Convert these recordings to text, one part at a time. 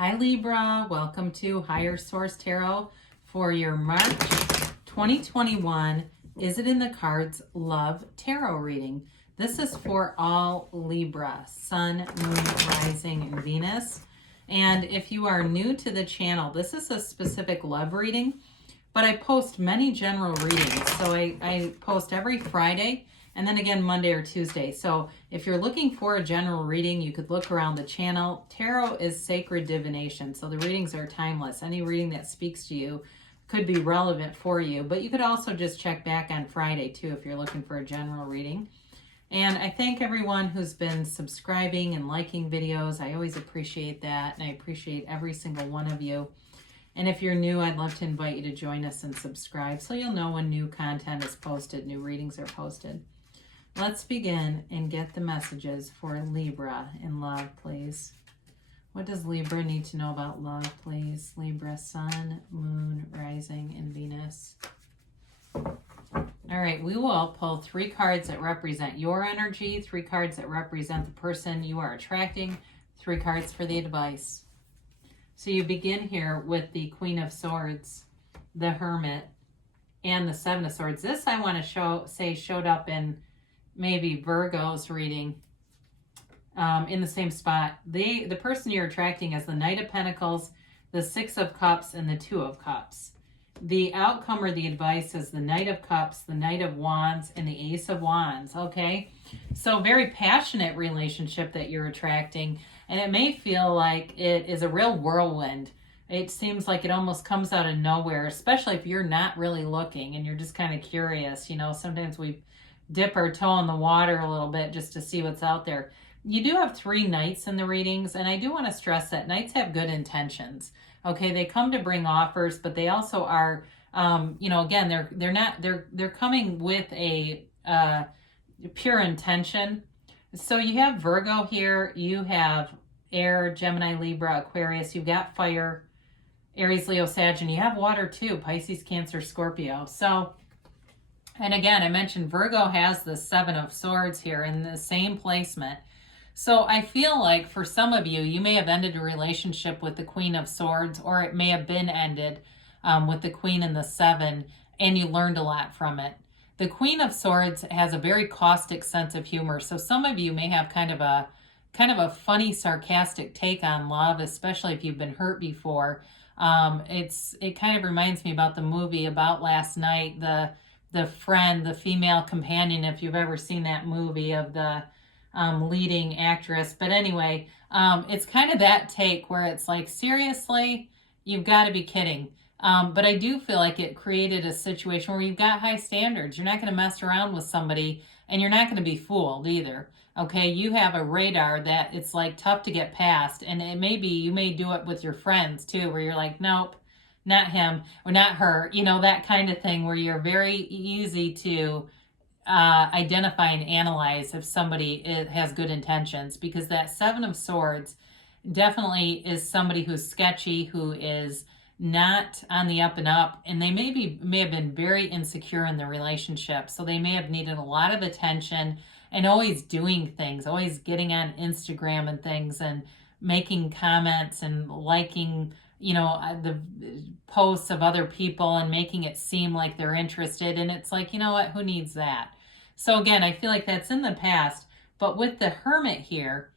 Hi Libra, welcome to Higher Source Tarot for your March 2021 Is It in the Cards Love Tarot reading. This is for all Libra, Sun, Moon, Rising, and Venus. And if you are new to the channel, this is a specific love reading, but I post many general readings. So I post every Friday and then again Monday or Tuesday. So if you're looking for a general reading, you could look around the channel. Tarot is sacred divination, so the readings are timeless. Any reading that speaks to you could be relevant for you, but you could also just check back on Friday too if you're looking for a general reading. And I thank everyone who's been subscribing and liking videos. I always appreciate that, and I appreciate every single one of you. And if you're new, I'd love to invite you to join us and subscribe so you'll know when new content is posted, new readings are posted. Let's begin and get the messages for Libra in love, please. What does Libra need to know about love, please? Libra, Sun, Moon, Rising, and Venus. All right, we will pull 3 cards that represent your energy, 3 cards that represent the person you are attracting, 3 cards for the advice. So you begin here with the Queen of Swords, the Hermit, and the Seven of Swords. This I want to say showed up in maybe Virgo's reading in the same spot. The person you're attracting is the Knight of Pentacles, the Six of Cups, and the Two of Cups. The outcome or the advice is the Knight of Cups, the Knight of Wands, and the Ace of Wands, okay? So very passionate relationship that you're attracting, and it may feel like it is a real whirlwind. It seems like it almost comes out of nowhere, especially if you're not really looking and you're just kind of curious. You know, sometimes we dip our toe in the water a little bit just to see what's out there. You do have 3 knights in the readings, and I do want to stress that knights have good intentions. Okay, they come to bring offers, but they also are, you know, again, they're coming with a pure intention. So you have Virgo here, you have Air, Gemini, Libra, Aquarius, you've got Fire, Aries, Leo, Sag, and you have water too, Pisces, Cancer, Scorpio. So, and again, I mentioned Virgo has the Seven of Swords here in the same placement. So I feel like for some of you, you may have ended a relationship with the Queen of Swords, or it may have been ended with the Queen and the Seven, and you learned a lot from it. The Queen of Swords has a very caustic sense of humor. So some of you may have kind of a funny, sarcastic take on love, especially if you've been hurt before. It kind of reminds me about the movie About Last Night, the friend, the female companion, if you've ever seen that movie, of the leading actress. But anyway, it's kind of that take where it's like, seriously, you've got to be kidding. But I do feel like it created a situation where you've got high standards. You're not going to mess around with somebody, and you're not going to be fooled either. Okay, you have a radar that it's like tough to get past, and it may be, you may do it with your friends too, where you're like, nope, not him or not her, you know, that kind of thing, where you're very easy to identify and analyze if somebody has good intentions, because that Seven of Swords definitely is somebody who's sketchy, who is not on the up and up, and they may have been very insecure in the relationship. So they may have needed a lot of attention and always doing things, always getting on Instagram and things and making comments and liking, you know, the posts of other people and making it seem like they're interested. And it's like, you know what, who needs that? So again, I feel like that's in the past. But with the Hermit here,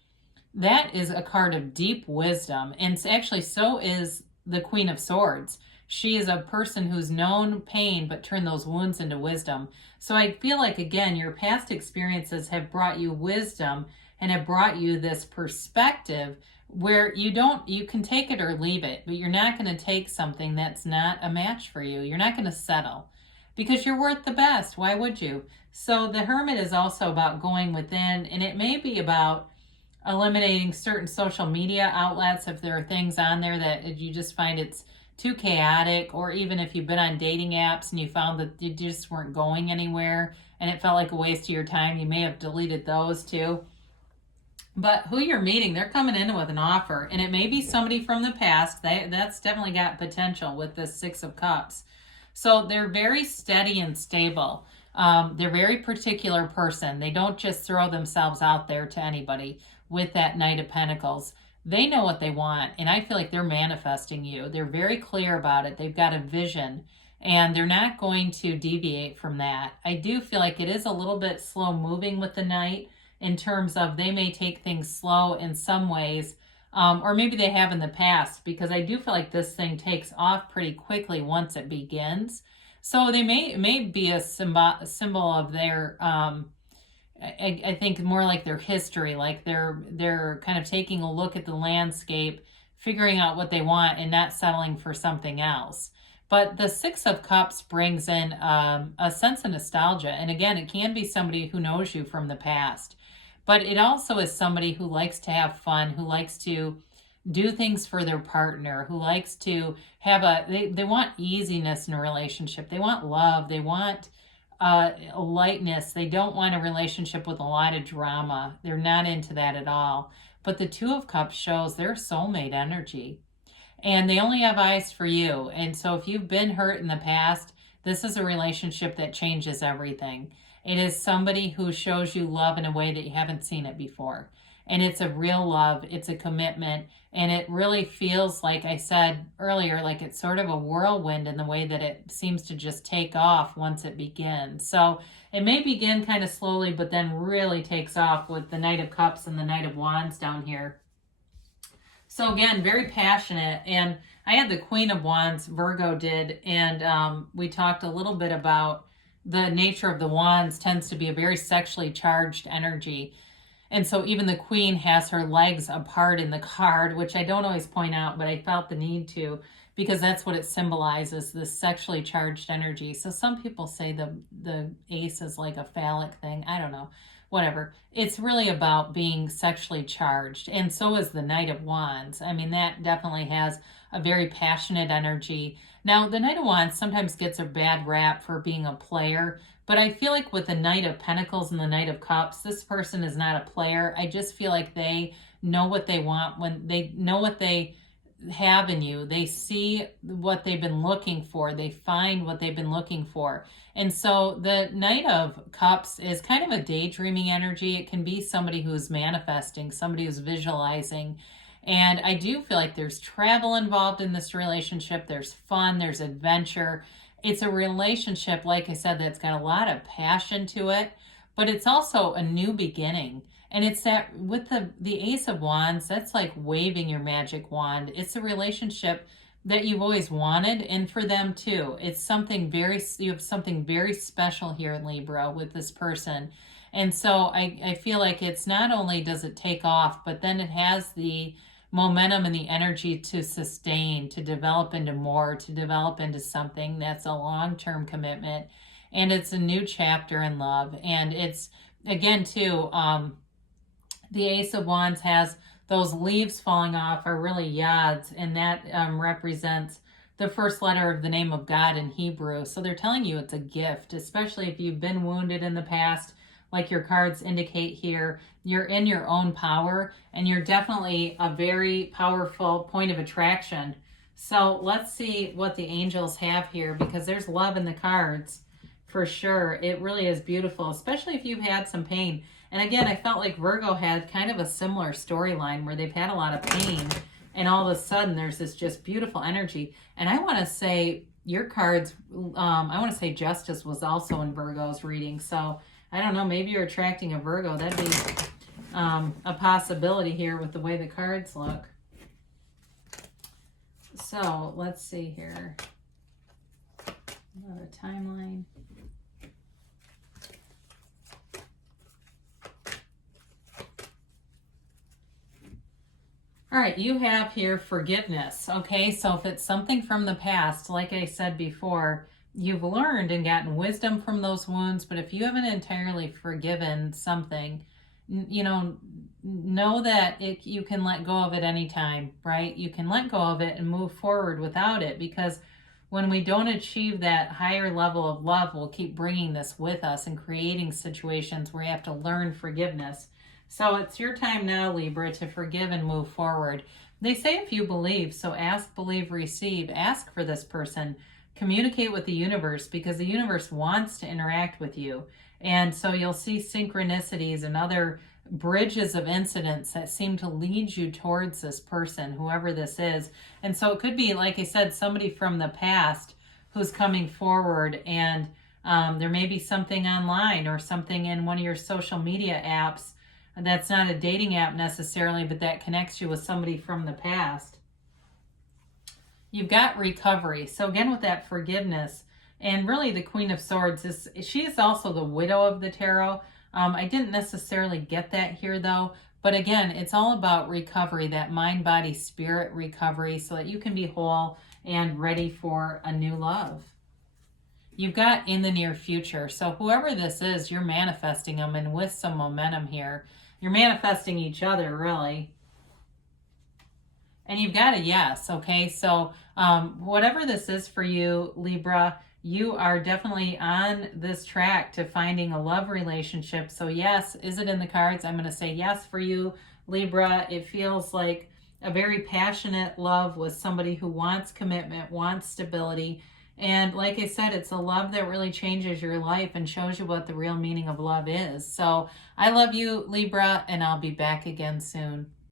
that is a card of deep wisdom. And actually, so is the Queen of Swords. She is a person who's known pain but turned those wounds into wisdom. So I feel like, again, your past experiences have brought you wisdom and have brought you this perspective where you can take it or leave it, but you're not going to take something that's not a match for you. You're not going to settle because you're worth the best. Why would you? So the Hermit is also about going within, and it may be about eliminating certain social media outlets if there are things on there that you just find it's too chaotic, or even if you've been on dating apps and you found that you just weren't going anywhere and it felt like a waste of your time, you may have deleted those too. But who you're meeting, they're coming in with an offer, and it may be somebody from the past. That's definitely got potential with the Six of Cups. So they're very steady and stable. They're a very particular person. They don't just throw themselves out there to anybody with that Knight of Pentacles. they know what they want, and I feel like they're manifesting you. They're very clear about it. They've got a vision, and they're not going to deviate from that. I do feel like it is a little bit slow moving with the Knight in terms of they may take things slow in some ways, or maybe they have in the past, because I do feel like this thing takes off pretty quickly once it begins. So they may be a symbol of their, I think more like their history, like they're kind of taking a look at the landscape, figuring out what they want, and not settling for something else. But the Six of Cups brings in a sense of nostalgia. And again, it can be somebody who knows you from the past. But it also is somebody who likes to have fun, who likes to do things for their partner, who likes to have they want easiness in a relationship. They want love. They want lightness. They don't want a relationship with a lot of drama. They're not into that at all. But the Two of Cups shows their soulmate energy. And they only have eyes for you. And so if you've been hurt in the past, this is a relationship that changes everything. It is somebody who shows you love in a way that you haven't seen it before. And it's a real love. It's a commitment. And it really feels, like I said earlier, like it's sort of a whirlwind in the way that it seems to just take off once it begins. So it may begin kind of slowly, but then really takes off with the Knight of Cups and the Knight of Wands down here. So again, very passionate. And I had the Queen of Wands, Virgo did, and we talked a little bit about the nature of the Wands tends to be a very sexually charged energy. And so even the Queen has her legs apart in the card, which I don't always point out, but I felt the need to, because that's what it symbolizes, this sexually charged energy. So some people say the ace is like a phallic thing. I don't know. Whatever. It's really about being sexually charged. And so is the Knight of Wands. I mean, that definitely has a very passionate energy. Now, the Knight of Wands sometimes gets a bad rap for being a player, but I feel like with the Knight of Pentacles and the Knight of Cups, this person is not a player. I just feel like they know what they want, when they know what they have in you. They see what they've been looking for. They find what they've been looking for. And so the Knight of Cups is kind of a daydreaming energy. It can be somebody who's manifesting, somebody who's visualizing. And I do feel like there's travel involved in this relationship. There's fun, there's adventure. It's a relationship, like I said, that's got a lot of passion to it, but it's also a new beginning. And it's that with the Ace of Wands, that's like waving your magic wand. It's a relationship that you've always wanted, and for them too. It's something you have something very special here in Libra with this person. And so I feel like it's not only does it take off, but then it has the momentum and the energy to sustain, to develop into more, to develop into something that's a long-term commitment. And it's a new chapter in love. And it's, again, too, the Ace of Wands has those leaves falling off are really yads, and that represents the first letter of the name of God in Hebrew. So they're telling you it's a gift, especially if you've been wounded in the past, like your cards indicate here. You're in your own power, and you're definitely a very powerful point of attraction. So let's see what the angels have here, because there's love in the cards for sure. It really is beautiful, especially if you've had some pain. And again, I felt like Virgo had kind of a similar storyline where they've had a lot of pain, and all of a sudden there's this just beautiful energy. And I want to say your cards, I want to say Justice was also in Virgo's reading. So I don't know, maybe you're attracting a Virgo. That'd be a possibility here with the way the cards look. So let's see here. Another timeline. All right, you have here forgiveness. Okay, so if it's something from the past, like I said before, you've learned and gotten wisdom from those wounds, but if you haven't entirely forgiven something, know that you can let go of it anytime, right? You can let go of it and move forward without it, because when we don't achieve that higher level of love, we'll keep bringing this with us and creating situations where you have to learn forgiveness. So it's your time now, Libra, to forgive and move forward. They say if you believe, so ask, believe, receive. Ask for this person. Communicate with the universe, because the universe wants to interact with you. And so you'll see synchronicities and other bridges of incidents that seem to lead you towards this person, whoever this is. And so it could be, like I said, somebody from the past who's coming forward, and there may be something online or something in one of your social media apps that's not a dating app necessarily, but that connects you with somebody from the past. You've got recovery. So again, with that forgiveness, and really the Queen of Swords, she is also the widow of the tarot. I didn't necessarily get that here though, but again, it's all about recovery, that mind, body, spirit recovery, so that you can be whole and ready for a new love. You've got in the near future. So whoever this is, you're manifesting them, and with some momentum here. You're manifesting each other, really. And you've got a yes, okay? So whatever this is for you, Libra, you are definitely on this track to finding a love relationship. So yes, is it in the cards? I'm going to say yes for you, Libra. It feels like a very passionate love with somebody who wants commitment, wants stability. And like I said, it's a love that really changes your life and shows you what the real meaning of love is. So I love you, Libra, and I'll be back again soon.